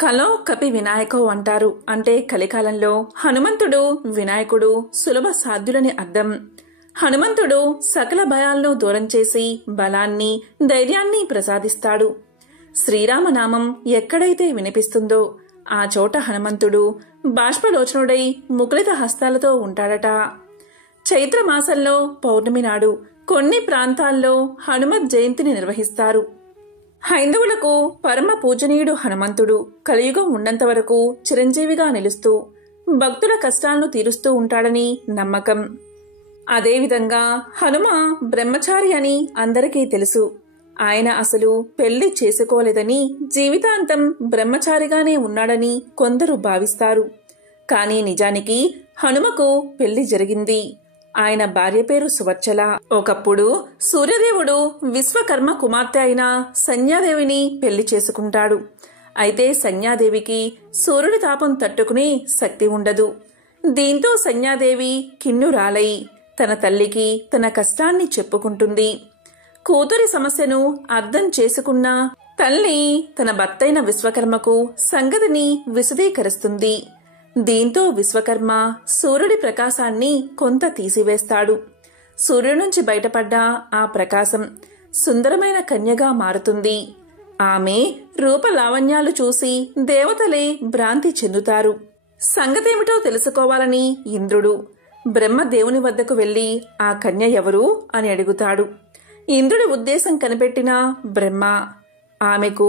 కలో కపి వినాయకో అంటారు. అంటే కలికాలంలో హనుమంతుడు వినాయకుడు సులభ సాధ్యులని అర్థం. హనుమంతుడు సకల భయాలను దూరం చేసి బలాన్ని ధైర్యాన్ని ప్రసాదిస్తాడు. శ్రీరామనామం ఎక్కడైతే వినిపిస్తుందో ఆ చోట హనుమంతుడు బాష్పలోచనుడై ముకులిత హస్తాలతో ఉంటాడట. చైత్రమాసంలో పౌర్ణమి నాడు కొన్ని ప్రాంతాల్లో హనుమత్ జయంతిని నిర్వహిస్తారు. హైందవులకు పరమ పూజనీయుడు హనుమంతుడు కలియుగం ఉన్నంత వరకు చిరంజీవిగా నిలుస్తూ భక్తుల కష్టాలను తీరుస్తూ ఉంటాడని నమ్మకం. అదేవిధంగా హనుమ బ్రహ్మచారి అని అందరికీ తెలుసు. ఆయన అసలు పెళ్లి చేసుకోలేదని, జీవితాంతం బ్రహ్మచారిగానే ఉన్నాడని కొందరు భావిస్తారు. కానీ నిజానికి హనుమకు పెళ్లి జరిగింది. ఆయన భార్య పేరు సువర్చల. ఒకప్పుడు సూర్యదేవుడు విశ్వకర్మ కుమార్తె అయిన సంధ్యాదేవిని పెళ్లి చేసుకుంటాడు. అయితే సంధ్యాదేవికి సూర్యుడి తాపం తట్టుకునే శక్తి ఉండదు. దీంతో సంధ్యాదేవి కిన్నురాలై తన తల్లికి తన కష్టాన్ని చెప్పుకుంటుంది. కూతురి సమస్యను అర్థం చేసుకున్న తల్లి తన భర్తైన విశ్వకర్మకు సంగతిని విశదీకరిస్తుంది. దీంతో విశ్వకర్మ సూర్యుడి ప్రకాశాన్ని కొంత తీసివేస్తాడు. సూర్యుడి నుంచి బయటపడ్డ ఆ ప్రకాశం సుందరమైన కన్యగా మారుతుంది. ఆమె రూపలావణ్యాలు చూసి దేవతలే భ్రాంతి చెందుతారు. సంగతేమిటో తెలుసుకోవాలని ఇంద్రుడు బ్రహ్మదేవుని వద్దకు వెళ్లి ఆ కన్య ఎవరు అని అడుగుతాడు. ఇంద్రుడి ఉద్దేశం కనిపెట్టిన బ్రహ్మ ఆమెకు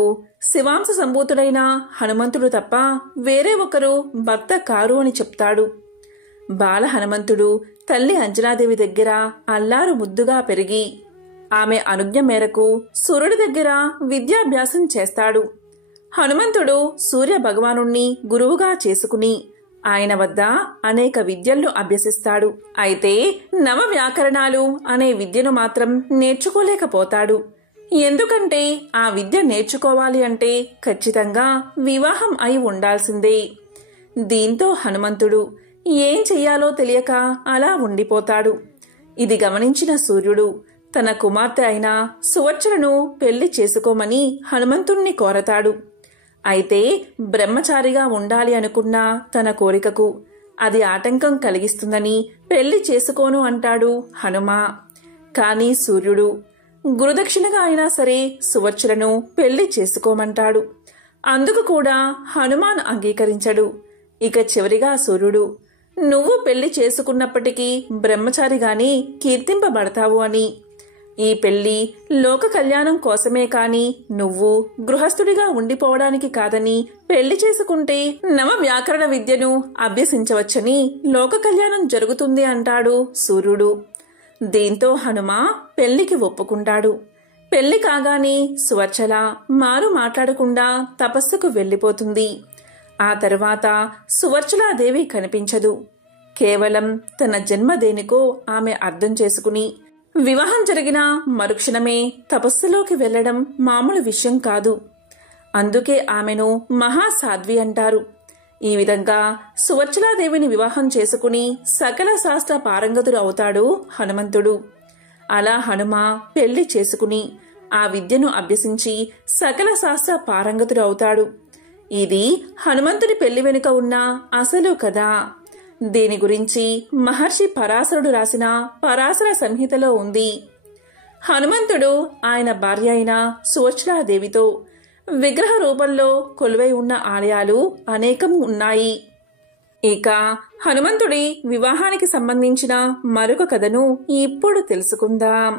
శివాంశ సంభూతుడైన హనుమంతుడు తప్ప వేరే ఒకరు భర్త కారు అని చెప్తాడు. బాల హనుమంతుడు తల్లి అంజనాదేవి దగ్గర అల్లారు ముద్దుగా పెరిగి ఆమె అనుజ్ఞ మేరకు సూర్యుడి దగ్గర విద్యాభ్యాసం చేస్తాడు. హనుమంతుడు సూర్య భగవానుణ్ణి గురువుగా చేసుకుని ఆయన వద్ద అనేక విద్యలను అభ్యసిస్తాడు. అయితే నవ వ్యాకరణాలు అనే విద్యను మాత్రం నేర్చుకోలేకపోతాడు. ఎందుకంటే ఆ విద్య నేర్చుకోవాలి అంటే ఖచ్చితంగా వివాహం అయి ఉండాల్సిందే. దీంతో హనుమంతుడు ఏం చెయ్యాలో తెలియక అలా ఉండిపోతాడు. ఇది గమనించిన సూర్యుడు తన కుమార్తె అయిన సువర్చలను పెళ్లి చేసుకోమని హనుమంతుణ్ణి కోరతాడు. అయితే బ్రహ్మచారిగా ఉండాలి అనుకున్న తన కోరికకు అది ఆటంకం కలిగిస్తుందని పెళ్లి చేసుకోను అంటాడు హనుమ. కాని సూర్యుడు గురుదక్షిణగా అయినా సరే సువర్చలను పెళ్లి చేసుకోమంటాడు. అందుకు కూడా హనుమాన్ అంగీకరించడు. ఇక చివరిగా సూర్యుడు నువ్వు పెళ్లి చేసుకున్నప్పటికీ బ్రహ్మచారిగానే కీర్తింపబడతావు అని, ఈ పెళ్లి లోక కళ్యాణం కోసమే కాని నువ్వు గృహస్థుడిగా ఉండిపోవడానికి కాదని, పెళ్లి చేసుకుంటే నవ వ్యాకరణ విద్యను అభ్యసించవచ్చని లోక కళ్యాణం జరుగుతుంది అంటాడు సూర్యుడు. దీంతో హనుమ పెళ్లికి ఒప్పుకుంటాడు. పెళ్లి కాగానే సువర్చల మారు మాట్లాడకుండా తపస్సుకు వెళ్లిపోతుంది. ఆ తరువాత సువర్చలాదేవి కనిపించదు. కేవలం తన జన్మ దేనికో ఆమె అర్థం చేసుకుని వివాహం జరిగిన మరుక్షణమే తపస్సులోకి వెళ్లడం మామూలు విషయం కాదు. అందుకే ఆమెను మహాసాధ్వి అంటారు. ఈ విధంగా సువర్చలాదేవిని వివాహం చేసుకుని సకల శాస్త్ర పారంగతుడు అవుతాడు హనుమంతుడు. అలా హనుమ పెళ్లి చేసుకుని ఆ విద్యను అభ్యసించి సకల శాస్త్ర పారంగతుడు అవుతాడు. ఇది హనుమంతుడి పెళ్లి వెనుక ఉన్న అసలు కథ. దీని గురించి మహర్షి పరాశరుడు రాసిన పరాశర సంహితలో ఉంది. హనుమంతుడు ఆయన భార్య అయిన సువర్చలాదేవితో విగ్రహ రూపంలో కొలువై ఉన్న ఆలయాలు అనేకం ఉన్నాయి. ఇక హనుమంతుడి వివాహానికి సంబంధించిన మరొక కథను ఇప్పుడు తెలుసుకుందాం.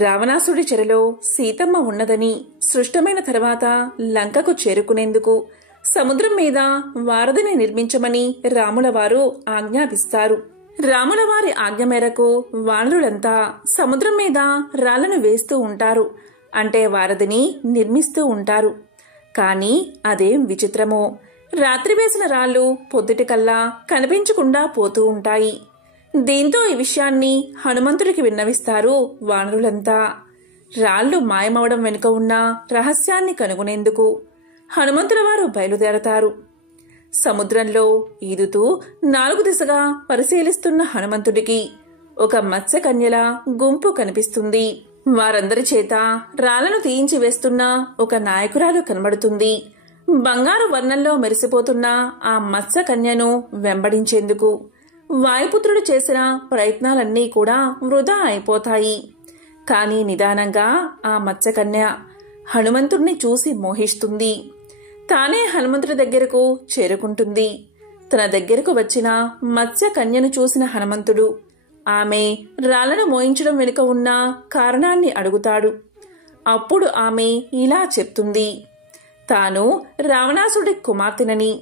రావణాసుడి చెరలో సీతమ్మ ఉన్నదని, సృష్టమైన తర్వాత లంకకు చేరుకునేందుకు సముద్రం మీద వారధిని నిర్మించమని రాములవారు ఆజ్ఞాపిస్తారు. రాములవారి ఆజ్ఞ మేరకు వానరులంతా సముద్రం మీద రాళ్లను వేస్తూ ఉంటారు. అంటే వారధిని నిర్మిస్తూ ఉంటారు. కాని అదేం విచిత్రమో, రాత్రి వేసిన రాళ్లు పొద్దుటికల్లా కనిపించకుండా పోతూ ఉంటాయి. దీంతో ఈ విషయాన్ని హనుమంతుడికి విన్నవిస్తారు వానరులంతా. రాళ్లు మాయమవడం వెనుక ఉన్న రహస్యాన్ని కనుగొనేందుకు హనుమంతుల వారు బయలుదేరతారు. సముద్రంలో ఈదుతూ 4 దిశగా పరిశీలిస్తున్న హనుమంతుడికి ఒక మత్స్యకన్యల గుంపు కనిపిస్తుంది. వారందరి చేత రాళ్లను తీయించి వేస్తున్న ఒక నాయకురాలు కనబడుతుంది. బంగారు వర్ణంలో మెరిసిపోతున్న ఆ మత్స్యకన్యను వెంబడించేందుకు వాయుపుత్రుడు చేసిన ప్రయత్నాలన్నీ కూడా వృధా అయిపోతాయి. కాని నిదానంగా ఆ మత్స్యకన్య హనుమంతుడిని చూసి మోహిస్తుంది. తానే హనుమంతుడి దగ్గరకు చేరుకుంటుంది. తన దగ్గరకు వచ్చిన మత్స్యకన్యను చూసిన హనుమంతుడు ఆమె రాళ్లను మోయించడం వెనుక ఉన్న కారణాన్ని అడుగుతాడు. అప్పుడు ఆమె ఇలా చెప్తుంది. తాను రావణాసుడి కుమార్తెనని,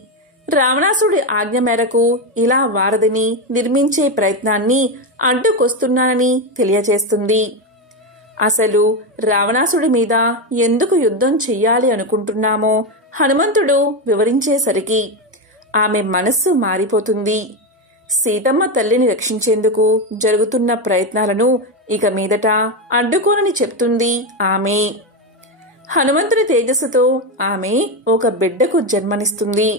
రావణాసుడి ఆజ్ఞ మేరకు ఇలా వారధిని నిర్మించే ప్రయత్నాన్ని అడ్డుకొస్తున్నానని తెలియచేస్తుంది. అసలు రావణాసుడి మీద ఎందుకు యుద్ధం చెయ్యాలి అనుకుంటున్నామో హనుమంతుడు వివరించేసరికి ఆమె మనస్సు మారిపోతుంది. సీతమ్మ తల్లిని రక్షించేందుకు జరుగుతున్న ప్రయత్నాలను ఇక మీదట అడ్డుకోనని చెప్తుంది ఆమె. హనుమంతుడి తేజస్సుతో ఆమె ఒక బిడ్డకు జన్మనిస్తుంది.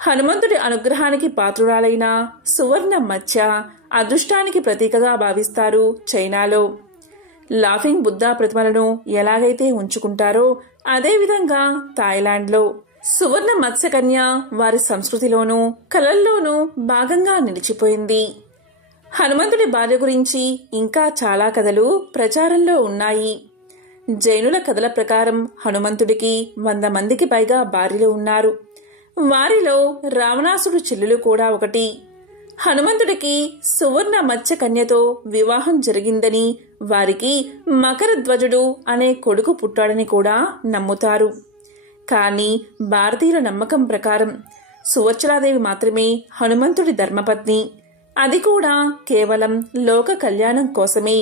హనుమంతుడి అనుగ్రహానికి పాత్రురాలైన సువర్ణ మత్స్య అదృష్టానికి ప్రతీకగా భావిస్తారు చైనాలో. లాఫింగ్ బుద్ధా ప్రతిమలను ఎలాగైతే ఉంచుకుంటారో అదేవిధంగా థాయిలాండ్లో సువర్ణ మత్స్యకన్య వారి సంస్కృతిలోనూ కళల్లోనూ భాగంగా నిలిచిపోయింది. హనుమంతుడి భార్య గురించి ఇంకా చాలా కథలు ప్రచారంలో ఉన్నాయి. జైనుల కథల ప్రకారం హనుమంతుడికి 100 మందికి పైగా భార్యలు ఉన్నారు. వారిలో రావణాసుడు చెల్లెలు కూడా ఒకటి. హనుమంతుడికి సువర్ణ మత్స్యకన్యతో వివాహం జరిగిందని, వారికి మకరధ్వజుడు అనే కొడుకు పుట్టాడని కూడా నమ్ముతారు. కానీ భారతీయుల నమ్మకం ప్రకారం సువర్చలాదేవి మాత్రమే హనుమంతుడి ధర్మపత్ని. అది కూడా కేవలం లోక కళ్యాణం కోసమే.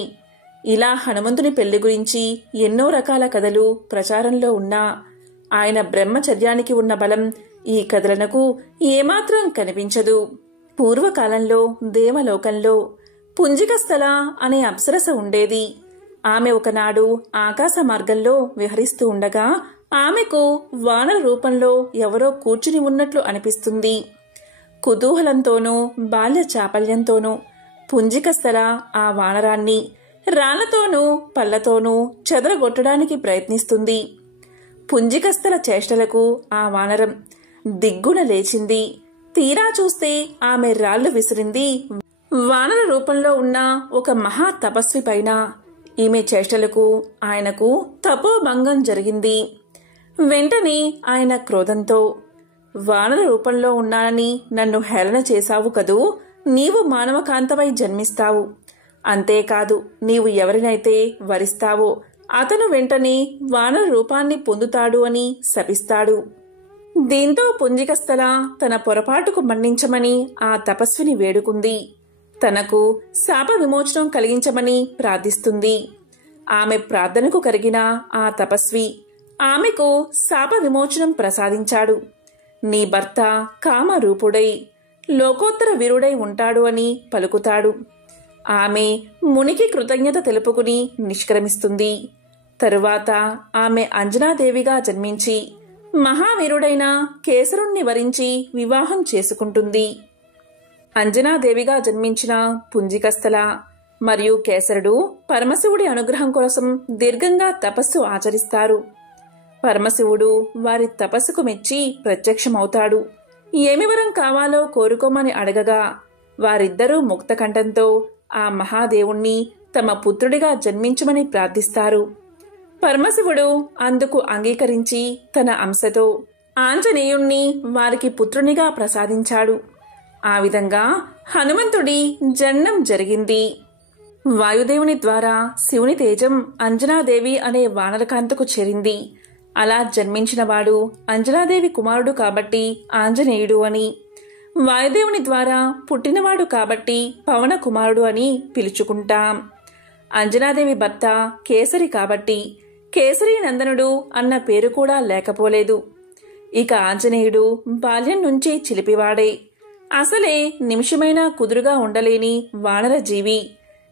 ఇలా హనుమంతుని పెళ్లి గురించి ఎన్నో రకాల కథలు ప్రచారంలో ఉన్నా ఆయన బ్రహ్మచర్యానికి ఉన్న బలం ఈ కథలకు ఏమాత్రం కనిపించదు. పూర్వకాలంలో దేవలోకంలో పుంజికస్థల అనే అప్సరస ఉండేది. ఆమె ఒకనాడు ఆకాశ మార్గంలో విహరిస్తూ ఉండగా ఆమెకు వానర రూపంలో ఎవరో కూర్చుని ఉన్నట్లు అనిపిస్తుంది. కుతూహలంతోనూ బాల్య చాపల్యంతోనూ పుంజికస్థల ఆ వానరాన్ని రాళ్లతోనూ పళ్లతోనూ చెదరగొట్టడానికి ప్రయత్నిస్తుంది. పుంజికస్థల చేష్టలకు ఆ వానరం దిగ్గున లేచింది. తీరా చూస్తే ఆమె రాళ్లు విసిరింది వానర రూపంలో ఉన్న ఒక మహా తపస్వి పైన. ఈమె చేష్టలకు ఆయనకు తపోభంగం జరిగింది. వెంటనే ఆయన క్రోధంతో, వానర రూపంలో ఉన్నానని నన్ను హేళన చేశావు కదూ, నీవు మానవకాంతవై జన్మిస్తావు. అంతేకాదు, నీవు ఎవరినైతే వరిస్తావో అతను వెంటనే వానర రూపాన్ని పొందుతాడు అని శపిస్తాడు. దీంతో పుంజికస్థల తన పొరపాటుకు మన్నించమని ఆ తపస్విని వేడుకుంది. తనకు శాప విమోచనం కలిగించమని ప్రార్థిస్తుంది. ఆమె ప్రార్థనకు కరిగిన ఆ తపస్వి ఆమెకు శాప విమోచనం ప్రసాదించాడు. నీ భర్త కామరూపుడై లోకోత్తర వీరుడై ఉంటాడు అని పలుకుతాడు. ఆమె మునికి కృతజ్ఞత తెలుపుకుని నిష్క్రమిస్తుంది. తరువాత ఆమె అంజనాదేవిగా జన్మించి మహావీరుడైన కేసరుణ్ణి వరించి వివాహం చేసుకుంటుంది. అంజనాదేవిగా జన్మించిన పుంజికస్థల మరియు కేసరుడు పరమశివుడి అనుగ్రహం కోసం దీర్ఘంగా తపస్సు ఆచరిస్తారు. పరమశివుడు వారి తపస్సుకు మెచ్చి ప్రత్యక్షమవుతాడు. ఏమి వరం కావాలో కోరుకోమని అడగగా వారిద్దరూ ముక్తకంఠంతో ఆ మహాదేవుణ్ణి తమ పుత్రుడిగా జన్మించమని ప్రార్థిస్తారు. పరమశివుడు అందుకు అంగీకరించి తన అంశతో ఆంజనేయుణ్ణి వారికి పుత్రునిగా ప్రసాదించాడు. ఆ విధంగా హనుమంతుడి జననం జరిగింది. వాయుదేవుని ద్వారా శివుని తేజం అంజనాదేవి అనే వానరకాంతకు చేరింది. అలా జన్మించినవాడు అంజనాదేవి కుమారుడు కాబట్టి ఆంజనేయుడు అని, వాయుదేవుని ద్వారా పుట్టినవాడు కాబట్టి పవన కుమారుడు అని పిలుచుకుంటాం. అంజనాదేవి భర్త కేసరి కాబట్టి కేసరి నందనుడు అన్న పేరు కూడా లేకపోలేదు. ఇక ఆంజనేయుడు బాల్యం నుంచి చిలిపివాడే. అసలే నిమిషమైనా కుదురుగా ఉండలేని వానర జీవి.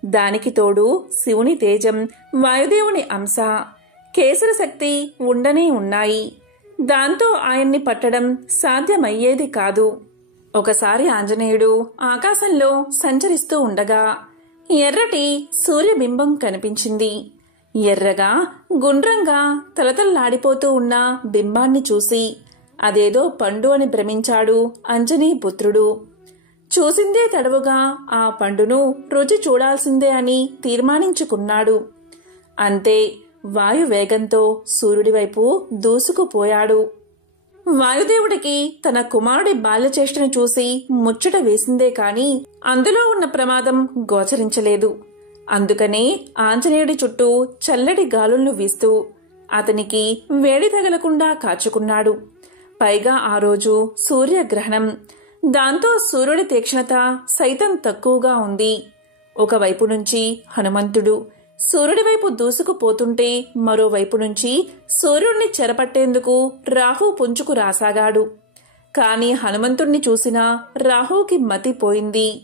దానికి తోడు శివుని తేజం, వాయుదేవుని అంశ, కేసర శక్తి ఉండనే ఉన్నాయి. దాంతో ఆయన్ని పట్టడం సాధ్యమయ్యేది కాదు. ఒకసారి ఆంజనేయుడు ఆకాశంలో సంచరిస్తూ ఉండగా ఎర్రటి సూర్యబింబం కనిపించింది. ఎర్రగా గుండ్రంగా తలతల్లాడిపోతూ ఉన్న బింబాన్ని చూసి అదేదో పండు అని భ్రమించాడు అంజనీ పుత్రుడు. చూసిందే తడవుగా ఆ పండును రుచి చూడాల్సిందే అని తీర్మానించుకున్నాడు. అంతే, వాయువేగంతో సూర్యుడి వైపు దూసుకుపోయాడు. వాయుదేవుడికి తన కుమారుడి బాల్యచేష్టను చూసి ముచ్చట వేసిందే కాని అందులో ఉన్న ప్రమాదం గోచరించలేదు. అందుకనే ఆంజనేయుడి చుట్టూ చల్లటి గాలులను వీస్తూ అతనికి వేడి తగలకుండా కాచుకున్నాడు. పైగా ఆ రోజు సూర్యగ్రహణం. దాంతో సూర్యుడి తీక్షణత సైతం తక్కువగా ఉంది. ఒకవైపు నుంచి హనుమంతుడు సూర్యుడి వైపు దూసుకుపోతుంటే మరోవైపు నుంచి సూర్యుడిని చెరపట్టేందుకు రాహు పుంజుకు రాసాగాడు. కాని హనుమంతుణ్ణి చూసినా రాహుకి మతిపోయింది.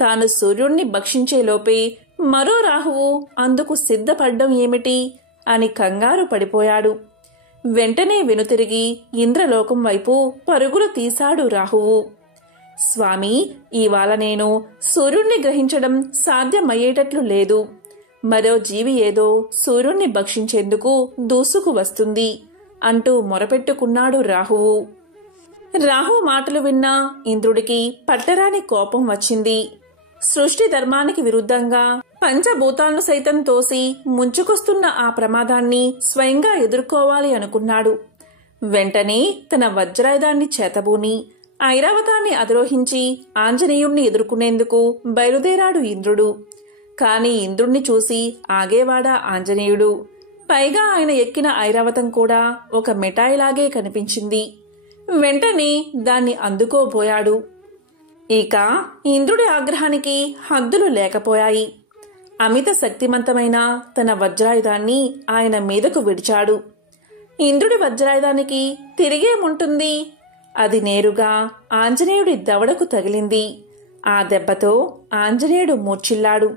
తాను సూర్యుణ్ణి భక్షించేలోపే మరో రాహువు అందుకు సిద్ధపడ్డం ఏమిటి అని కంగారు పడిపోయాడు. వెంటనే వెనుతిరిగి ఇంద్రలోకం వైపు పరుగులు తీశాడు రాహువు. స్వామి, ఇవాళ నేను సూర్యుణ్ణి గ్రహించడం సాధ్యమయ్యేటట్లు లేదు. మరో జీవి ఏదో సూర్యుణ్ణి భక్షించేందుకు దూసుకు వస్తుంది అంటూ మొరపెట్టుకున్నాడు రాహువు. రాహు మాటలు విన్న ఇంద్రుడికి పట్టరాని కోపం వచ్చింది. సృష్టి ధర్మానికి విరుద్ధంగా పంచభూతాలను సైతం తోసి ముంచుకొస్తున్న ఆ ప్రమాదాన్ని స్వయంగా ఎదుర్కోవాలి అనుకున్నాడు. వెంటనే తన వజ్రాయుధాన్ని చేతబూని ఐరావతాన్ని అధిరోహించి ఆంజనేయుణ్ణి ఎదుర్కొనేందుకు బయలుదేరాడు ఇంద్రుడు. కాని ఇంద్రుణ్ణి చూసి ఆగేవాడా ఆంజనేయుడు. పైగా ఆయన ఎక్కిన ఐరావతం కూడా ఒక మిఠాయిలాగే కనిపించింది. వెంటనే దాన్ని అందుకోబోయాడు. ఇక ఇంద్రుడి ఆగ్రహానికి హద్దులు లేకపోయాయి. అమిత శక్తిమంతమైన తన వజ్రాయుధాన్ని ఆయన మీదకు విడిచాడు. ఇంద్రుడి వజ్రాయుధానికి తిరిగేముంటుంది? అది నేరుగా ఆంజనేయుడి దవడకు తగిలింది. ఆ దెబ్బతో ఆంజనేయుడు మూర్ఛిల్లాడు.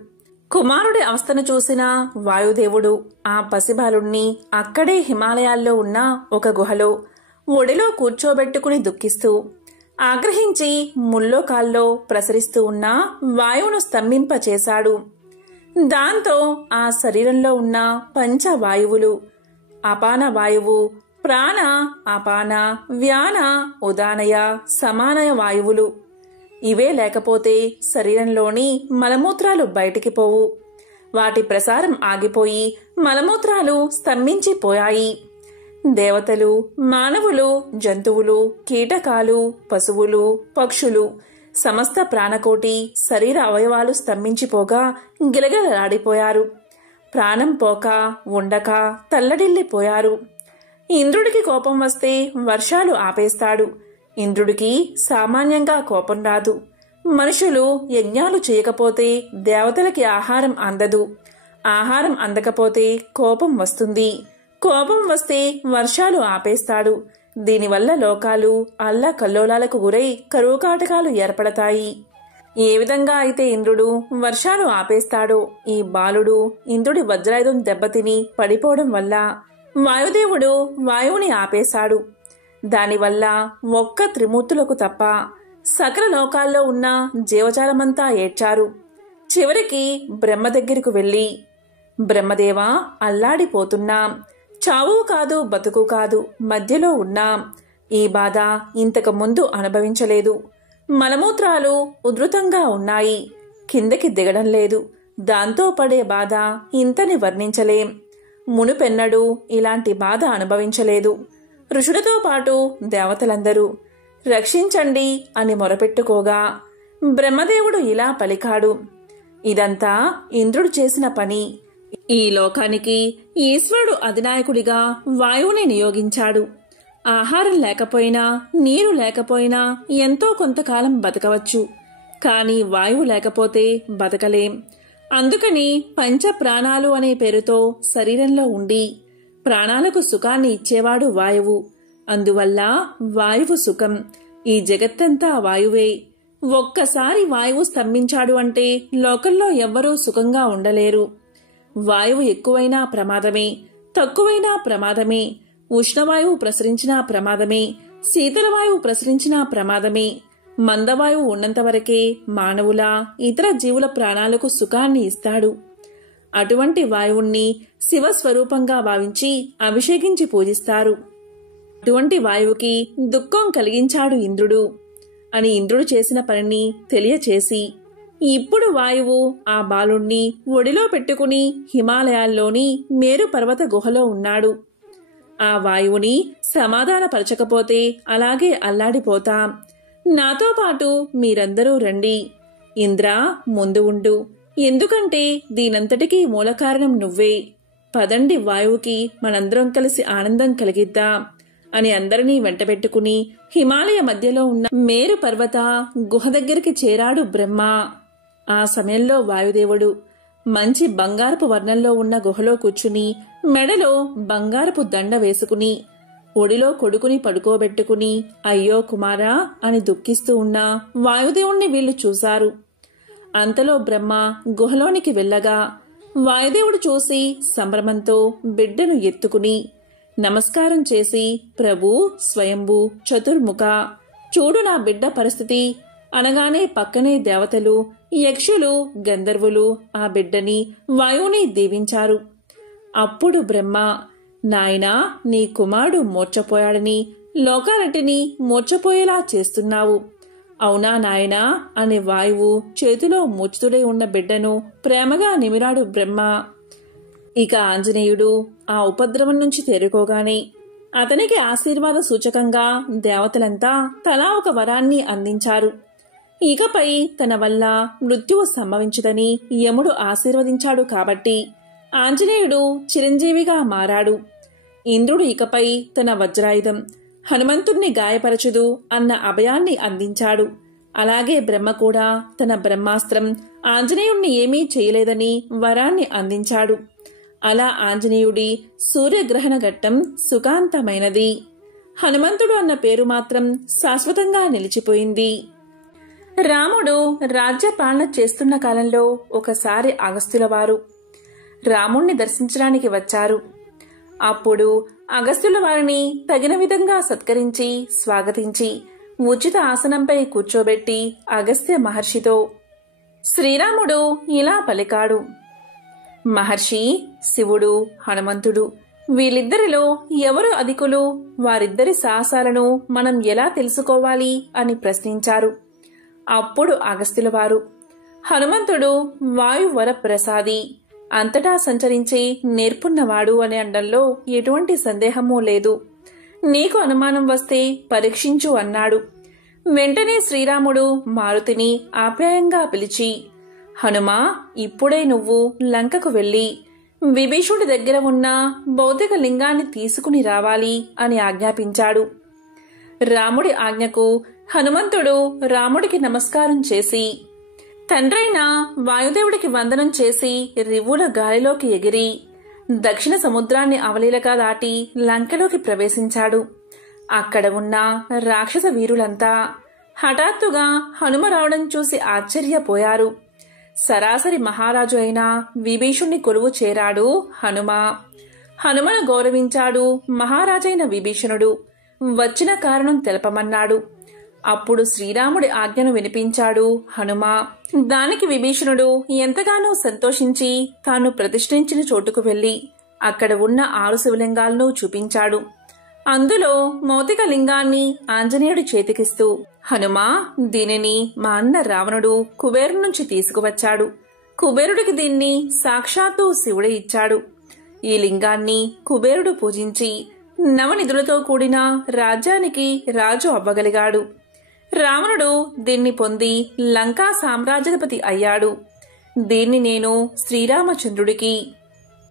కుమారుడి అవస్థను చూసిన వాయుదేవుడు ఆ పసిబాలుణ్ణి అక్కడే హిమాలయాల్లో ఉన్న ఒక గుహలో ఒడిలో కూర్చోబెట్టుకుని దుఃఖిస్తూ ఆగ్రహించి ముల్లోకాల్లో ప్రసరిస్తూ ఉన్న వాయువును స్తంభింపచేశాడు. దాంతో ఆ శరీరంలో ఉన్న పంచవాయువులు అపాన వాయువు, ప్రాణ, అపాన, వ్యాన, ఉదానయ, సమానయ వాయువులు ఇవే లేకపోతే శరీరంలోని మలమూత్రాలు బయటికి పోవు. వాటి ప్రసారం ఆగిపోయి మలమూత్రాలు స్తంభించిపోయాయి. దేవతలు, మానవులు, జంతువులు, కీటకాలు, పశువులు, పక్షులు సమస్త ప్రాణకోటి శరీర అవయవాలు స్తంభించిపోగా గిలగిలలాడిపోయారు. ప్రాణం పోక ఉండక తల్లడిల్లిపోయారు. ఇంద్రుడికి కోపం వస్తే వర్షాలు ఆపేస్తాడు. ఇంద్రుడికి సామాన్యంగా కోపం రాదు. మనుషులు యజ్ఞాలు చేయకపోతే దేవతలకి ఆహారం అందదు. ఆహారం అందకపోతే కోపం వస్తుంది. కోపం వస్తే వర్షాలు ఆపేస్తాడు. దీనివల్ల లోకాలు అల్లకల్లోలాలకు గురై కరువు కాటకాలు ఏర్పడతాయి. ఏ విధంగా అయితే ఇంద్రుడు వర్షాలు ఆపేస్తాడో ఈ బాలుడు ఇంద్రుడి వజ్రాయుధం దెబ్బతిని పడిపోవడం వల్ల వాయుదేవుడు వాయువుని ఆపేశాడు. దానివల్ల ఒక్క త్రిమూర్తులకు తప్ప సకల లోకాల్లో ఉన్న జీవజాలమంతా ఏడ్చారు. చివరికి బ్రహ్మ దగ్గరకు వెళ్ళి, బ్రహ్మదేవా, అల్లాడిపోతున్నాం. చావు కాదు బతుకు కాదు, మధ్యలో ఉన్నాం. ఈ బాధ ఇంతకు ముందు అనుభవించలేదు. మలమూత్రాలు ఉధృతంగా ఉన్నాయి. కిందకి దిగడం లేదు. దాంతో పడే బాధ ఇంతని వర్ణించలేం. మునుపెన్నడూ ఇలాంటి బాధ అనుభవించలేదు. ఋషులతో పాటు దేవతలందరూ రక్షించండి అని మొరపెట్టుకోగా బ్రహ్మదేవుడు ఇలా పలికాడు. ఇదంతా ఇంద్రుడు చేసిన పని. ఈ లోకానికి ఈశ్వరుడు అధినాయకుడిగా వాయువుని నియోగించాడు. ఆహారం లేకపోయినా నీరు లేకపోయినా ఎంతో కొంతకాలం బతకవచ్చు. కాని వాయువు లేకపోతే బతకలేం. అందుకని పంచ ప్రాణాలు అనే పేరుతో శరీరంలో ఉండి ప్రాణాలకు సుఖాన్ని ఇచ్చేవాడు వాయువు. అందువల్ల వాయువు సుఖం. ఈ జగత్తంతా వాయువే. ఒక్కసారి వాయువు స్తంభించాడు అంటే లోకంలో ఎవ్వరూ సుఖంగా ఉండలేరు. వాయువు ఎక్కువైనా ప్రమాదమే, తక్కువైనా ప్రమాదమే. ఉష్ణవాయువు ప్రసరించినా ప్రమాదమే, శీతల వాయువు ప్రసరించినా ప్రమాదమే. మందవాయువు ఉన్నంతవరకే మానవుల ఇతర జీవుల ప్రాణాలకు సుఖాన్ని ఇస్తాడు. అటువంటి వాయువుణ్ణి శివస్వరూపంగా భావించి అభిషేకించి పూజిస్తారు. ఇటువంటి వాయువుకి దుఃఖం కలిగించాడు ఇంద్రుడు అని ఇంద్రుడు చేసిన పనిని తెలియచేసి, ఇప్పుడు వాయువు ఆ బాలుణ్ణి ఒడిలో పెట్టుకుని హిమాలయాల్లోని మేరు పర్వత గుహలో ఉన్నాడు. ఆ వాయువుని సమాధానపరచకపోతే అలాగే అల్లాడిపోతాం. నాతో పాటు మీరందరూ రండి. ఇంద్ర, ముందు ఉండు, ఎందుకంటే దీనంతటికీ మూలకారణం నువ్వే. పదండి, వాయువుకి మనందరం కలిసి ఆనందం కలిగిద్దాం అని అందరినీ వెంటబెట్టుకుని హిమాలయ మధ్యలో ఉన్న మేరు పర్వత గుహ దగ్గరికి చేరాడు బ్రహ్మ. ఆ సమయంలో వాయుదేవుడు మంచి బంగారపు వర్ణంలో ఉన్న గుహలో కూర్చుని మెడలో బంగారపు దండ వేసుకుని ఒడిలో కొడుకుని పడుకోబెట్టుకుని అయ్యో కుమారా అని దుఃఖిస్తూ ఉన్న వాయుదేవుణ్ణి వీళ్లు చూశారు. అంతలో బ్రహ్మ గుహలోనికి వెళ్ళగా వాయుదేవుడు చూసి సంభ్రమంతో బిడ్డను ఎత్తుకుని నమస్కారం చేసి, ప్రభు స్వయంభూ చతుర్ముఖ, చూడు నా బిడ్డ పరిస్థితి అనగానే పక్కనే దేవతలు, యక్షులు, గంధర్వులు ఆ బిడ్డని వాయువుని దీవించారు. అప్పుడు బ్రహ్మ, నాయనా, నీ కుమారుడు మూర్ఛపోయాడని లోకాలటిని మూర్ఛపోయేలా చేస్తున్నావు. అవునా నాయనా అనే వాయువు చేతిలో మూర్ఛితుడై ఉన్న బిడ్డను ప్రేమగా నిమిరాడు బ్రహ్మ. ఇక ఆంజనేయుడు ఆ ఉపద్రవం నుంచి తేరుకోగానే అతనికి ఆశీర్వాద సూచకంగా దేవతలంతా తలా ఒక వరాన్ని అందించారు. ఇకపై తన వల్ల మృత్యువు సంభవించదని యముడు ఆశీర్వదించాడు కాబట్టి ఆంజనేయుడు చిరంజీవిగా మారాడు. ఇంద్రుడు ఇకపై తన వజ్రాయుధం హనుమంతుణ్ణి గాయపరచదు అన్న అభయాన్ని అందించాడు. అలాగే బ్రహ్మ కూడా తన బ్రహ్మాస్త్రం ఆంజనేయుణ్ణి ఏమీ చేయలేదని వరాన్ని అందించాడు. అలా ఆంజనేయుడి సూర్యగ్రహణ ఘట్టం సుఖాంతమైనది. హనుమంతుడు అన్న పేరు మాత్రం శాశ్వతంగా నిలిచిపోయింది. రాముడు రాజ్యపాలన చేస్తున్న కాలంలో ఒకసారి అగస్త్యుల వారు రాముణ్ణి దర్శించడానికి వచ్చారు. అప్పుడు అగస్త్యుల వారిని తగిన విధంగా సత్కరించి స్వాగతించి ఉచిత ఆసనంపై కూర్చోబెట్టి అగస్త్య మహర్షితో శ్రీరాముడు ఇలా పలికాడు. మహర్షి, శివుడు, హనుమంతుడు వీళ్ళిద్దరిలో ఎవరు అధికులు? వారిద్దరి సాహసాలను మనం ఎలా తెలుసుకోవాలి అని ప్రశ్నించారు. అప్పుడు అగస్త్యుల వారు, హనుమంతుడు వాయువర ప్రసాది, అంతటా సంచరించే నేర్పున్నవాడు అని అనడంలో ఎటువంటి సందేహమూ లేదు. నీకు అనుమానం వస్తే పరీక్షించు అన్నాడు. వెంటనే శ్రీరాముడు మారుతిని ఆప్యాయంగా పిలిచి, హనుమా, ఇప్పుడే నువ్వు లంకకు వెళ్లి విభీషుడి దగ్గర ఉన్న భౌతిక లింగాన్ని తీసుకుని రావాలి అని ఆజ్ఞాపించాడు. రాముడి ఆజ్ఞకు హనుమంతుడు రాముడికి నమస్కారం చేసి తండ్రైన వాయుదేవుడికి వందనం చేసి రివ్వుల గాలిలోకి ఎగిరి దక్షిణ సముద్రాన్ని అవలీలగా దాటి లంకలోకి ప్రవేశించాడు. అక్కడ ఉన్న రాక్షస వీరులంతా హఠాత్తుగా హనుమ రావడం చూసి ఆశ్చర్యపోయారు. సరాసరి మహారాజు అయిన విభీషుణ్ణి కొలువు చేరాడు హనుమ. హనుమను గౌరవించాడు మహారాజైన విభీషణుడు. వచ్చిన కారణం తెలపమన్నాడు. అప్పుడు శ్రీరాముడి ఆజ్ఞను వినిపించాడు హనుమ. దానికి విభీషణుడు ఎంతగానో సంతోషించి తాను ప్రతిష్ఠించిన చోటుకు వెళ్లి అక్కడ ఉన్న 6 శివలింగాలను చూపించాడు. అందులో మౌతిక లింగాన్ని ఆంజనేయుడి చేతికిస్తూ, హనుమా, దీనిని మా అన్న రావణుడు కుబేరు నుంచి తీసుకువచ్చాడు. కుబేరుడికి దీన్ని సాక్షాత్తు శివుడే ఇచ్చాడు. ఈ లింగాన్ని కుబేరుడు పూజించి నవనిధులతో కూడిన రాజ్యానికి రాజు అవ్వగలిగాడు. రావణుడు దీన్ని పొంది లంకా సామ్రాజ్యాధిపతి అయ్యాడు. దీన్ని నేను శ్రీరామచంద్రుడికి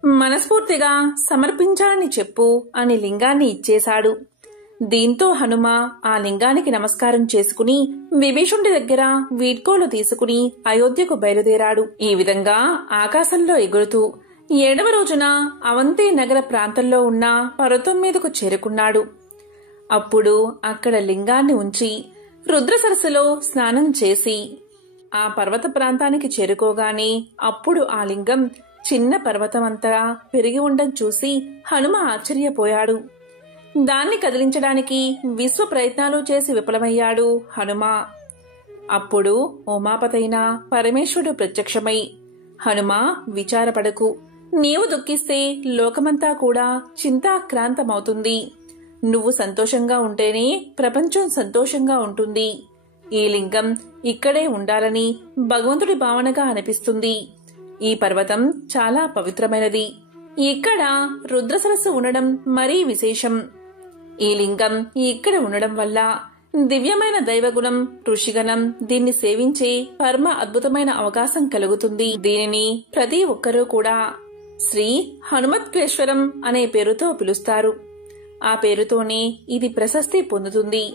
మనస్ఫూర్తిగా సమర్పించాలని చెప్పు అని లింగాన్ని ఇచ్చేశాడు. దీంతో హనుమ ఆ లింగానికి నమస్కారం చేసుకుని విభీషుడి దగ్గర వీడ్కోలు తీసుకుని అయోధ్యకు బయలుదేరాడు. ఈ విధంగా ఆకాశంలో ఎగురుతూ 7వ రోజున అవంతి నగర ప్రాంతంలో ఉన్న పర్వతం మీదకు చేరుకున్నాడు. అప్పుడు అక్కడ లింగాన్ని ఉంచి రుద్ర సరస్సులో స్నానం చేసి ఆ పర్వత ప్రాంతానికి చేరుకోగానే అప్పుడు ఆ లింగం చిన్న పర్వతమంతా పెరిగి ఉండడం చూసి హనుమ ఆశ్చర్యపోయాడు. దాన్ని కదిలించడానికి విశ్వ ప్రయత్నాలు చేసి విఫలమయ్యాడు హనుమ. అప్పుడు ఉమాపతైన పరమేశ్వరుడు ప్రత్యక్షమై, హనుమ, విచారపడకు, నీవు దుఃఖిస్తే లోకమంతా కూడా చింతాక్రాంతమవుతుంది. నువ్వు సంతోషంగా ఉంటేనే ప్రపంచం సంతోషంగా ఉంటుంది. ఈ లింగం ఇక్కడే ఉండాలని భగవంతుడి భావనగా అనిపిస్తుంది. ఈ పర్వతం చాలా పవిత్రమైనది. ఇక్కడ రుద్ర సరస్సు ఉండడం మరీ విశేషం. ఈ లింగం ఇక్కడ ఉండడం వల్ల దివ్యమైన దైవగుణం, ఋషిగణం దీన్ని సేవించే పరమ అద్భుతమైన అవకాశం కలుగుతుంది. దీనిని ప్రతి ఒక్కరూ కూడా శ్రీ హనుమత్కేశ్వరం అనే పేరుతో పిలుస్తారు. ఆ పేరుతోనే ఇది ప్రశస్తి పొందుతుంది.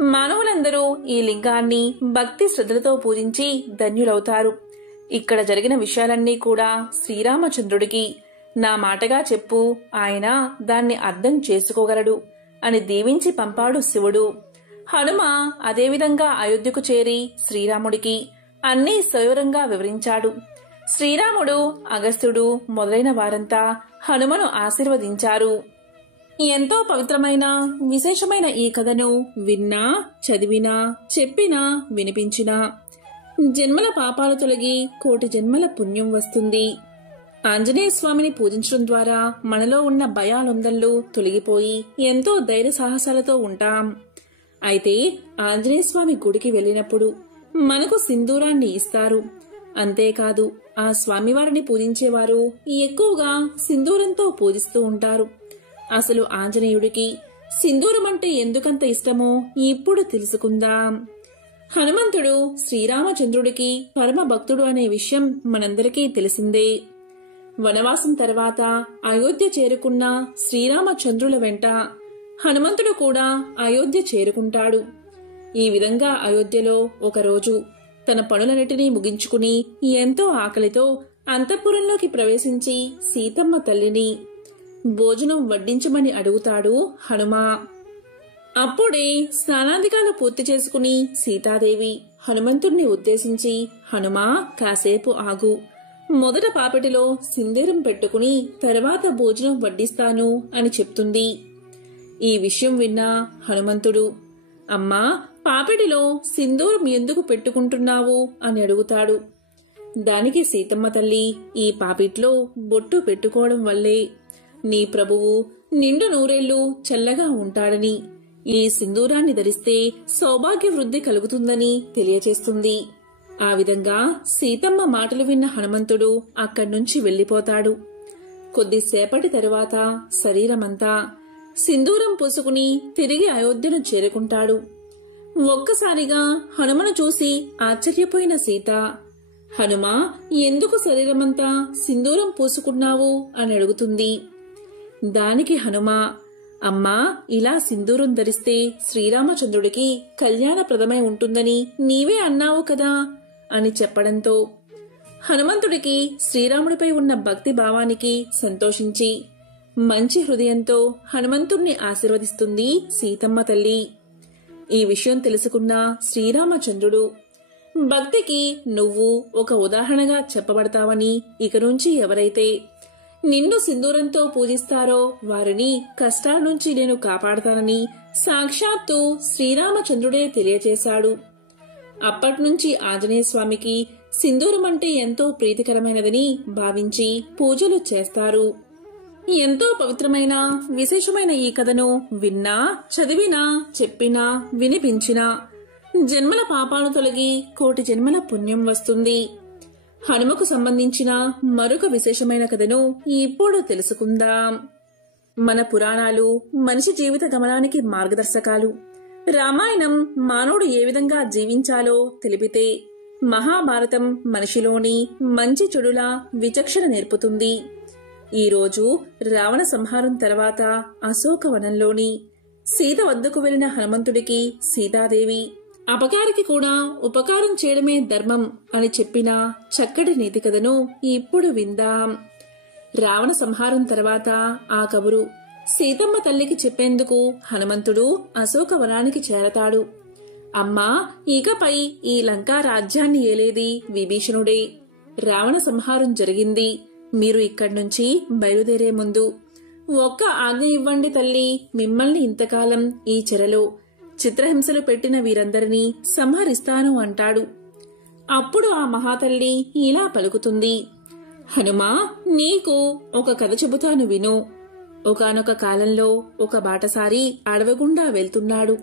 మానవులందరూ ఈ లింగాన్ని భక్తి శ్రద్ధలతో పూజించి ధన్యులవుతారు. ఇక్కడ జరిగిన విషయాలన్నీ కూడా శ్రీరామచంద్రుడికి నా మాటగా చెప్పు, ఆయన దాన్ని అర్థం చేసుకోగలడు అని దీవించి పంపాడు శివుడు. హనుమ అదేవిధంగా అయోధ్యకు చేరి శ్రీరాముడికి అన్నీ సవివరంగా వివరించాడు. శ్రీరాముడు, అగస్త్యుడు మొదలైన వారంతా హనుమను ఆశీర్వదించారు. ఎంతో పవిత్రమైన విశేషమైన ఈ కథను విన్నా, చదివినా, చెప్పినా, వినిపించినా జన్మల పాపాలు తొలగి కోటి జన్మల పుణ్యం వస్తుంది. ఆంజనేయ స్వామిని పూజించడం ద్వారా మనలో ఉన్న భయాలొందళ్ళు తొలగిపోయి ఎంతో ధైర్య సాహసాలతో ఉంటాం. అయితే ఆంజనేయ స్వామి గుడికి వెళ్ళినప్పుడు మనకు సింధూరాన్ని ఇస్తారు. అంతేకాదు ఆ స్వామివారిని పూజించేవారు ఎక్కువగా సింధూరంతో పూజిస్తూ ఉంటారు. అసలు ఆంజనేయుడికి సింధూరం అంటే ఎందుకంత ఇష్టమో ఇప్పుడు తెలుసుకుందాం. హనుమంతుడు శ్రీరామచంద్రుడికి పరమ భక్తుడు అనే విషయం మనందరికీ తెలిసిందే. వనవాసం తర్వాత అయోధ్య చేరుకున్న శ్రీరామచంద్రుల వెంట హనుమంతుడు కూడా అయోధ్య చేరుకుంటాడు. ఈ విధంగా అయోధ్యలో ఒకరోజు తన పనులన్నిటినీ ముగించుకుని ఎంతో ఆకలితో అంతఃపురంలోకి ప్రవేశించి సీతమ్మ తల్లిని భోజనం వడ్డించమని అడుగుతాడు హనుమ. అప్పుడే స్నానాధికాలు పూర్తి చేసుకుని సీతాదేవి హనుమంతుడిని ఉద్దేశించి, హనుమా కాసేపు ఆగు, మొదట పాపెటిలో సింధూరం పెట్టుకుని తర్వాత భోజనం వడ్డిస్తాను అని చెప్తుంది. ఈ విషయం విన్న హనుమంతుడు, అమ్మా పాపెటిలో సింధూరం ఎందుకు పెట్టుకుంటున్నావు అని అడుగుతాడు. దానికి సీతమ్మ తల్లి, ఈ పాపిట్లో బొట్టు పెట్టుకోవడం వల్లే నీ ప్రభువు నిండు నూరేళ్లు చల్లగా ఉంటాడని, ఈ సింధూరాన్ని ధరిస్తే సౌభాగ్య వృద్ధి కలుగుతుందని తెలియచేస్తుంది. ఆ విధంగా సీతమ్మ మాటలు విన్న హనుమంతుడు అక్కడ్నుంచి వెళ్లిపోతాడు. కొద్దిసేపటి తరువాత శరీరమంతా సింధూరం పూసుకుని తిరిగి అయోధ్యను చేరుకుంటాడు. ఒక్కసారిగా హనుమను చూసి ఆశ్చర్యపోయిన సీత, హనుమా ఎందుకు శరీరమంతా సింధూరం పూసుకున్నావు అని అడుగుతుంది. దానికి హనుమ, అమ్మా ఇలా సింధూరం ధరిస్తే శ్రీరామచంద్రుడికి కళ్యాణప్రదమై ఉంటుందని నీవే అన్నావు కదా అని చెప్పడంతో హనుమంతుడికి శ్రీరాముడిపై ఉన్న భక్తి భావానికి సంతోషించి మంచి హృదయంతో హనుమంతుణ్ణి ఆశీర్వదిస్తుంది సీతమ్మ తల్లి. ఈ విషయం తెలుసుకున్న శ్రీరామచంద్రుడు, భక్తికి నువ్వు ఒక ఉదాహరణగా చెప్పబడతావని, ఇక నుంచి ఎవరైతే నిన్ను సింధూరంతో పూజిస్తారో వారిని కష్టాల నుంచి నేను కాపాడతానని సాక్షాత్తు శ్రీరామచంద్రుడే తెలియచేశాడు. అప్పట్నుంచి ఆంజనేయ స్వామికి సింధూరం అంటే ఎంతో ప్రీతికరమైనదని భావించి పూజలు చేస్తారు. ఎంతో పవిత్రమైన విశేషమైన ఈ కథను విన్నా, చదివినా, చెప్పినా, వినిపించినా జన్మల పాపాలు తొలగి కోటి జన్మల పుణ్యం వస్తుంది. హనుమకు సంబంధించిన మరొక విశేషమైన కథను ఇప్పుడు తెలుసుకుందాం. మన పురాణాలు మనిషి జీవిత గమనానికి మార్గదర్శకాలు. రామాయణం మానవుడు ఏ విధంగా జీవించాలో తెలిపితే, మహాభారతం మనిషిలోని మంచి చెడుల విచక్షణ నేర్పుతుంది. ఈరోజు రావణ సంహారం తర్వాత అశోకవనంలోని సీత వద్దకు వెళ్లిన హనుమంతుడికి సీతాదేవి అపకారికి కూడా ఉపకారం చేయడమే ధర్మం అని చెప్పిన చక్కటి నీతి కథను ఇప్పుడు విందాం. రావణ సంహారం తర్వాత ఆ కబురు సీతమ్మ తల్లికి చెప్పేందుకు హనుమంతుడు అశోకవనానికి చేరతాడు. అమ్మా, ఇకపై ఈ లంకా రాజ్యాన్ని ఏలేది విభీషణుడే. రావణ సంహారం జరిగింది. మీరు ఇక్కడ్నుంచి బయలుదేరే ముందు ఒక్క ఆజ్ఞ ఇవ్వండి తల్లి, మిమ్మల్ని ఇంతకాలం ఈ చెరలో చిత్రహింసలు పెట్టిన వీరందరినీ సంహరిస్తాను అంటాడు. అప్పుడు ఆ మహాతల్లి ఇలా పలుకుతుంది, హనుమా, నీకు ఒక కథ చెబుతాను విను. ఒకానొక కాలంలో ఒక బాటసారి అడవిగుండా వెళ్తున్నాడు.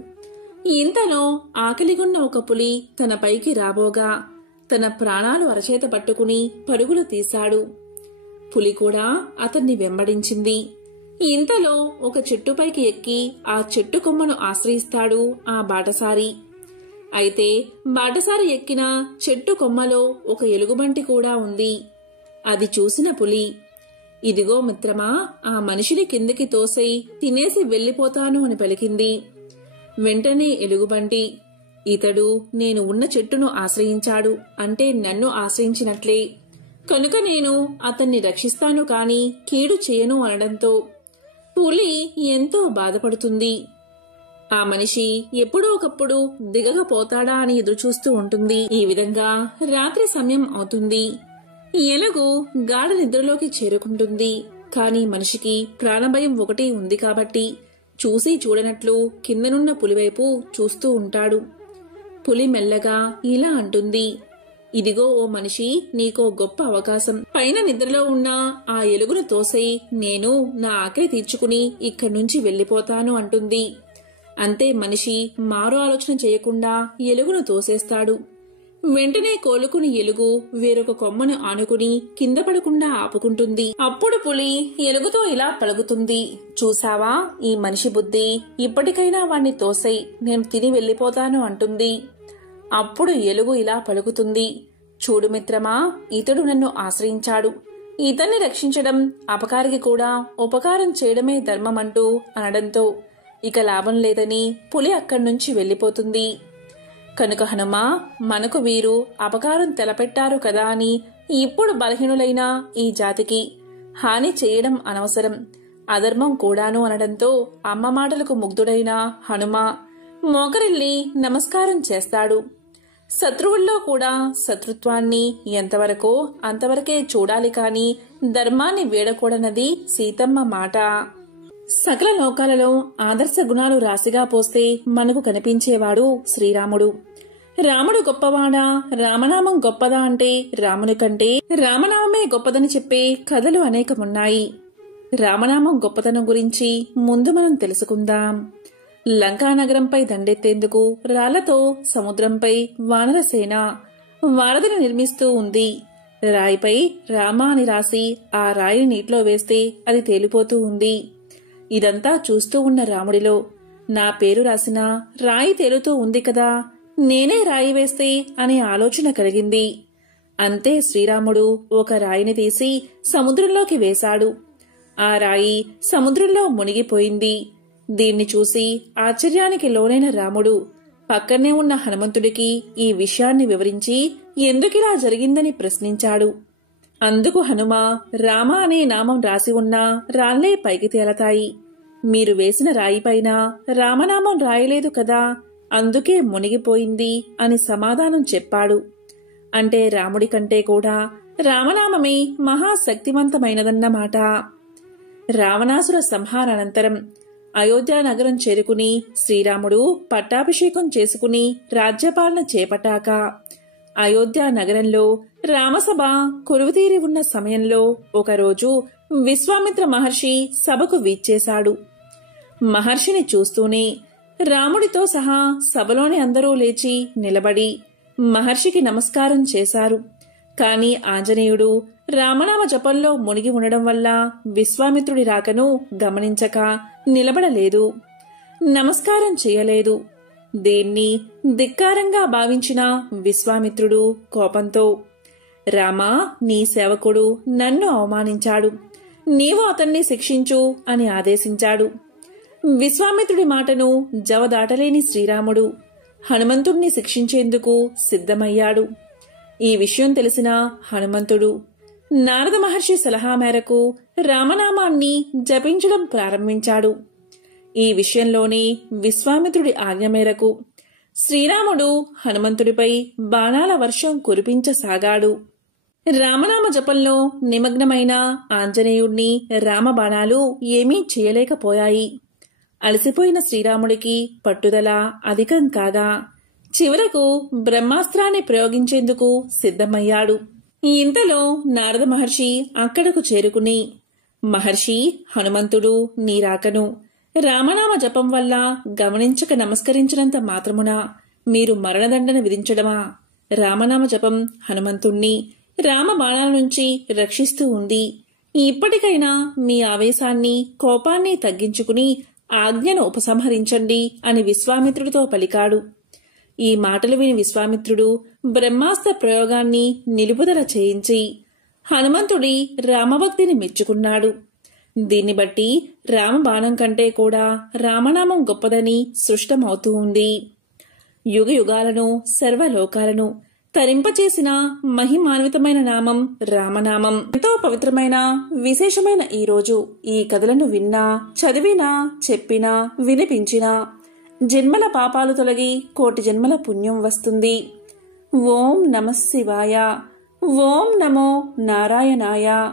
ఇంతలో ఆకలిగొన్న ఒక పులి తన పైకి రాబోగా తన ప్రాణాలు అరచేత పట్టుకుని పరుగులు తీశాడు. పులి కూడా అతన్ని వెంబడించింది. ఇంతలో ఒక చెట్టుపైకి ఎక్కి ఆ చెట్టు కొమ్మను ఆశ్రయిస్తాడు ఆ బాటసారి. అయితే బాటసారి ఎక్కిన చెట్టు కొమ్మలో ఒక ఎలుగుబంటి కూడా ఉంది. అది చూసిన పులి, ఇదిగో మిత్రమా, ఆ మనిషిని కిందకి తోసేయ్, తినేసి వెళ్లిపోతాను అని పలికింది. వెంటనే ఎలుగుబంటి, ఇతడు నేను ఉన్న చెట్టును ఆశ్రయించాడు అంటే నన్ను ఆశ్రయించినట్లే, కనుక నేను అతన్ని రక్షిస్తాను కాని కీడు చేయను అనడంతో పులి ఎంతో బాధపడుతుంది. ఆ మనిషి ఎప్పుడో ఒకప్పుడు దిగకపోతాడా అని ఎదురుచూస్తూ ఉంటుంది. ఈ విధంగా రాత్రి సమయం అవుతుంది. ఎలుగు గాఢ నిద్రలోకి చేరుకుంటుంది. కాని మనిషికి ప్రాణభయం ఒకటి ఉంది కాబట్టి చూసి చూడనట్లు కిందనున్న పులివైపు చూస్తూ ఉంటాడు. పులి మెల్లగా ఇలా అంటుంది, ఇదిగో ఓ మనిషి, నీకో గొప్ప అవకాశం. పైన నిద్రలో ఉన్న ఆ ఎలుగును తోసేయ్, నేను నా ఆకలి తీర్చుకుని ఇక్కడి నుంచి వెళ్లిపోతాను అంటుంది. అంతే మనిషి మారు ఆలోచన చేయకుండా ఎలుగును తోసేస్తాడు. వెంటనే కోలుకుని ఎలుగు వేరొక కొమ్మను ఆనుకుని కింద పడకుండా ఆపుకుంటుంది. అప్పుడు పులి ఎలుగుతో ఇలా పలుకుతుంది, చూసావా ఈ మనిషి బుద్ధి, ఇప్పటికైనా వాణ్ణి తోసేయ్, నేను తిని వెళ్లిపోతాను అంటుంది. అప్పుడు ఎలుగు ఇలా పలుకుతుంది, చూడు మిత్రమా, ఇతడు నన్ను ఆశ్రయించాడు, ఇతన్ని రక్షించడం అపకారికి కూడా ఉపకారం చేయడమే ధర్మమంటూ అనడంతో ఇక లాభం లేదని పులి అక్కడి నుంచి వెళ్లిపోతుంది. కనుక హనుమ, మనకు వీరు అపకారం తెలపెట్టారు కదా అని ఇప్పుడు బలహీనులైన ఈ జాతికి హాని చేయడం అనవసరం, అధర్మం కూడాను అనడంతో అమ్మ మాటలకు ముగ్ధుడైన హనుమ మోకరిల్లి నమస్కారం చేస్తాడు. శత్రువుల్లో కూడా శత్రుత్వాన్ని ఎంతవరకో అంతవరకే చూడాలి కాని ధర్మాన్ని వీడకూడనది సీతమ్మ మాట. సకల లోకాలలో ఆదర్శ గుణాలు రాశిగా పోస్తే మనకు కనిపించేవాడు శ్రీరాముడు. రాముడు గొప్పవాడా, రామనామం గొప్పదా అంటే రాముని కంటే రామనామమే గొప్పదని చెప్పే కథలు అనేకమున్నాయి. రామనామం గొప్పతనం గురించి ముందు మనం తెలుసుకుందాం. లంకానగరంపై దండెత్తేందుకు రాళ్లతో సముద్రంపై వానరసేన వారధిని నిర్మిస్తూ ఉంది. రాయిపై రామ అని రాసి ఆ రాయిని నీటిలో వేస్తే అది తేలిపోతూ ఉంది. ఇదంతా చూస్తూ ఉన్న రాముడిలో నా పేరు రాసిన రాయి తేలుతూ ఉంది కదా, నేనే రాయి వేస్తే అనే ఆలోచన కలిగింది. అంతే శ్రీరాముడు ఒక రాయిని తీసి సముద్రంలోకి వేశాడు. ఆ రాయి సముద్రంలో మునిగిపోయింది. దీన్ని చూసి ఆశ్చర్యానికి లోనైన రాముడు పక్కనే ఉన్న హనుమంతుడికి ఈ విషయాన్ని వివరించి ఎందుకిలా జరిగిందని ప్రశ్నించాడు. అందుకు హనుమ, రామ అనే నామం రాసి ఉన్నా రాళ్లే పైకి తేలతాయి, మీరు వేసిన రాయిపైన రామనామం రాయలేదు కదా, అందుకే మునిగిపోయింది అని సమాధానం చెప్పాడు. అంటే రాముడి కంటే కూడా రామనామమే మహాశక్తివంతమైనదన్నమాట. రావణాసుర సంహారానంతరం అయోధ్య నగరం చేరుకుని శ్రీరాముడు పట్టాభిషేకం చేసుకుని రాజ్యపాలన చేపట్టాక అయోధ్య నగరంలో రామసభ కొలువుతీరి ఉన్న సమయంలో ఒకరోజు విశ్వామిత్ర మహర్షి సభకు వీచ్చేశాడు. మహర్షిని చూస్తూనే రాముడితో సహా సభలోని అందరూ లేచి నిలబడి మహర్షికి నమస్కారం చేశారు. కాని ఆంజనేయుడు రామనామ జపంలో మునిగి ఉండడం వల్ల విశ్వామిత్రుడి రాకను గమనించక నిలబడలేదు, నమస్కారం చేయలేదు. దీన్ని ధిక్కారంగా భావించిన విశ్వామిత్రుడు కోపంతో, రామా, నీ సేవకుడు నన్ను అవమానించాడు, నీవు అతన్ని శిక్షించు అని ఆదేశించాడు. విశ్వామిత్రుడి మాటను జవదాటలేని శ్రీరాముడు హనుమంతుణ్ణి శిక్షించేందుకు సిద్ధమయ్యాడు. ఈ విషయం తెలిసిన హనుమంతుడు నారద మహర్షి సలహా మేరకు రామనామాన్ని జపించడం ప్రారంభించాడు. ఈ విషయంలోనే విశ్వామిత్రుడి ఆజ్ఞ మేరకు శ్రీరాముడు హనుమంతుడిపై బాణాల వర్షం కురిపించసాగాడు. రామనామ జపంలో నిమగ్నమైన ఆంజనేయుణ్ణి రామబాణాలు ఏమీ చేయలేకపోయాయి. అలసిపోయిన శ్రీరాముడికి పట్టుదల అధికం కాగా చివరకు బ్రహ్మాస్త్రాన్ని ప్రయోగించేందుకు సిద్ధమయ్యాడు. ఇంతలో నారద మహర్షి అక్కడకు చేరుకుని, మహర్షి హనుమంతుడు నీరాకను రామనామ జపం వల్ల గమనించక నమస్కరించినంత మాత్రమున మీరు మరణదండన విధించడమా? రామనామ జపం హనుమంతుణ్ణి రామబాణాల నుంచి రక్షిస్తూ ఉంది. ఇప్పటికైనా మీ ఆవేశాన్ని, కోపాన్ని తగ్గించుకుని ఆజ్ఞను ఉపసంహరించండి అని విశ్వామిత్రుడితో పలికాడు. ఈ మాటలు విని విశ్వామిత్రుడు బ్రహ్మాస్త్ర ప్రయోగాన్ని నిలుపుదల చేయించి హనుమంతుడి రామభక్తిని మెచ్చుకున్నాడు. దీన్ని బట్టి రామబాణం కంటే కూడా రామనామం గొప్పదని సృష్టమవుతూ ఉంది. యుగ యుగాలను, సర్వలోకాలను తరింపచేసిన మహిమాన్వితమైన నామం రామనామం. ఎంతో పవిత్రమైన, విశేషమైన ఈ రోజు ఈ కథలను విన్నా, చదివినా, చెప్పినా, వినిపించినా జన్మల పాపాలు తొలగి కోటి జన్మల పుణ్యం వస్తుంది. ఓం నమః శివాయ. ఓం నమో నారాయణాయ.